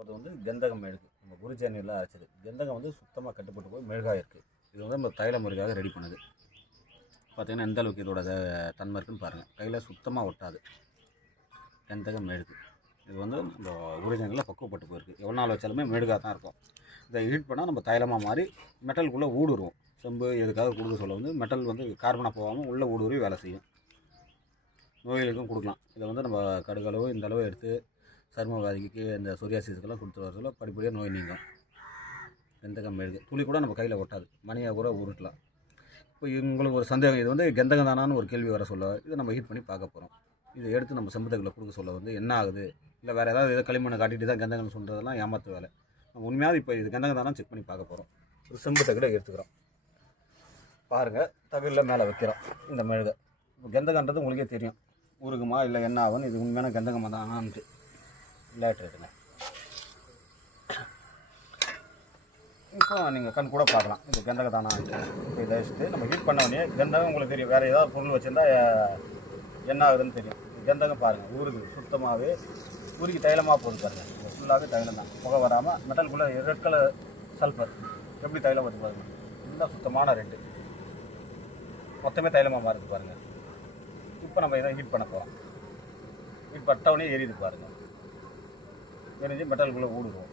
அது வந்து கந்தகம் மெழுகு. நம்ம குறிஞ்சி எண்ணெயில் அரைச்சது. கந்தகம் வந்து சுத்தமாக கட்டுப்பட்டு போய் மெழுகாக இருக்குது. இது வந்து நம்ம தைல முறைக்காக ரெடி பண்ணுது. பார்த்திங்கன்னா எந்த அளவுக்கு இதோட தன்மை இருக்குன்னு பாருங்கள். கையில் சுத்தமாக ஒட்டாது. கந்தகம் மெழுகு இது வந்து நம்ம குறிஞ்சி எண்ணெயில் பக்குவப்பட்டு போயிருக்கு. எவ்வளோ நாள் வச்சாலுமே மெழுகாக தான் இருக்கும். இதை ஹீட் பண்ணால் நம்ம தைலமாக மாறி மெட்டலுக்குள்ளே ஊடுருவோம். செம்பு எதுக்காக கொடுக்க சொல்ல வந்து மெட்டல் வந்து கார்பனாக போகாமல் உள்ளே ஊடுருவி வேலை செய்யும். நோய்களுக்கும் கொடுக்கலாம். இதை வந்து நம்ம கடுகளவு இந்த அளவு எடுத்து சரும வியாதிக்கு இந்த சொரியாசிஸ்க்கெல்லாம் கொடுத்து வர சொல்ல படிப்படியாக நோய் நீங்கும். கந்தகம் மெழுகு துளி கூட நம்ம கையில் ஒட்டாது. மணியாக கூட உருட்டலாம். இப்போ உங்களுக்கு ஒரு சந்தேகம், இது வந்து கந்தகம் தானான்னு ஒரு கேள்வி வர சொல்ல இதை நம்ம ஹீட் பண்ணி பார்க்க போகிறோம். இதை எடுத்து நம்ம செம்புத்தகில் கொடுக்க சொல்ல வந்து என்ன ஆகுது, இல்லை வேறு ஏதாவது களிமண்ணை காட்டிட்டு தான் கந்தகம்னு சொல்கிறதெல்லாம் ஏமாற்று வேலை. நம்ம உண்மையாக இப்போ இது கந்தகம் தானே செக் பண்ணி பார்க்க போகிறோம். ஒரு செம்புத்தகில் எடுத்துக்கிறோம். பாருங்கள், தகிலில் மேலே வைக்கிறோம் இந்த மெழுகை. இப்போ கந்தகன்றது உங்களுக்கே தெரியும், உருகுமா இல்லை என்ன ஆகும்னு. இது உண்மையான கந்தகமாக தானான்ட்டு லேட் இருக்குங்க. இப்போ நீங்கள் கண் கூட பார்க்கலாம் இது கந்தகம் தானான்ட்டு. இப்போ இதை வச்சுட்டு நம்ம ஹீட் பண்ண உடனே கந்தகம் உங்களுக்கு தெரியும். வேறு ஏதாவது பொருள் வச்சுருந்தா என்ன ஆகுதுன்னு தெரியும். கந்தகம் பாருங்கள் ஊறுது, சுத்தமாகவே உருகி தைலமாக போகுது பாருங்கள். இது ஃபுல்லாகவே தைலம் தான். புகை வராமல் மெட்டலுக்குள்ளே ரெட் கலர் சல்ஃபர் எப்படி தைலம் வருது பாருங்கள். ஃபுல்லாக சுத்தமான ரெட்டு மொத்தமே தைலமாக மாறுது பாருங்கள். இப்போ நம்ம இதை ஹீட் பண்ண போகிறோம். ஹீட் பட்டவுடனே எரியுது பாருங்கள். எரிஞ்சு மெட்டலுக்குள்ளே ஊடுருவோம்.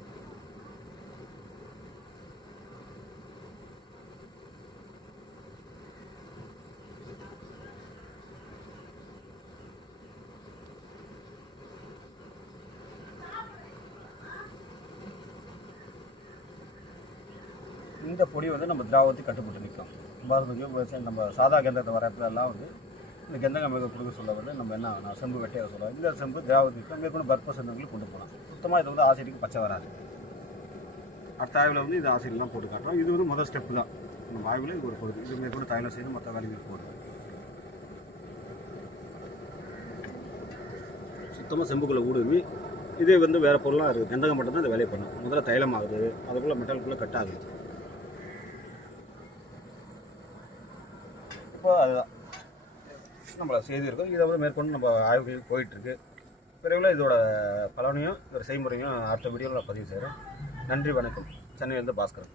இந்த பொடி வந்து நம்ம திராவத்துக்கு கட்டுப்பட்டு நிற்கும். மருந்துக்கு நம்ம சாதா கந்தகத்தை வர இடத்துலலாம் வந்து இந்த கந்தகம் மெழுகு கொடுக்க சொல்ல வந்து நம்ம என்ன நான் செம்பு வெட்டையாக சொல்லுவோம். இந்த செம்பு திராவத்துக்கு மேற்கொண்டு பர்பஸ் செம்புகளுக்கு கொண்டு போகலாம். சுத்தமாக இது வந்து ஆசிட்டுக்கு பச்சை வராது. அடுத்த ஆய்வில் வந்து இது ஆசிட்லாம் போட்டு காட்டுறோம். இது வந்து முதல் ஸ்டெப்பு தான். நம்ம ஆய்வில் இது ஒரு பொருள். இது மேற்கொண்டு தைலம் செய்து மற்ற வேலைகள் போடுது. சுத்தமாக செம்புக்குள்ளே ஊடுருவி இதே வந்து வேறு பொருளாக இருக்குது. கந்தகம் மட்டும் தான் இந்த வேலையை பண்ணும். முதல்ல தைலம் ஆகுது, அதுக்குள்ளே மெட்டலுக்குள்ளே கட் ஆகுது. இப்போ அதுதான் நம்மளை செய்திருக்கோம். இதை வந்து மேற்கொண்டு நம்ம ஆய்வுகள் போயிட்டுருக்கு. விரைவில் இதோட பலனையும் இதோட செய்முறையும் அடுத்த வீடியோவில் நான் பதிவு செய்கிறேன். நன்றி, வணக்கம். சென்னையிலேருந்து பாஸ்கரன்.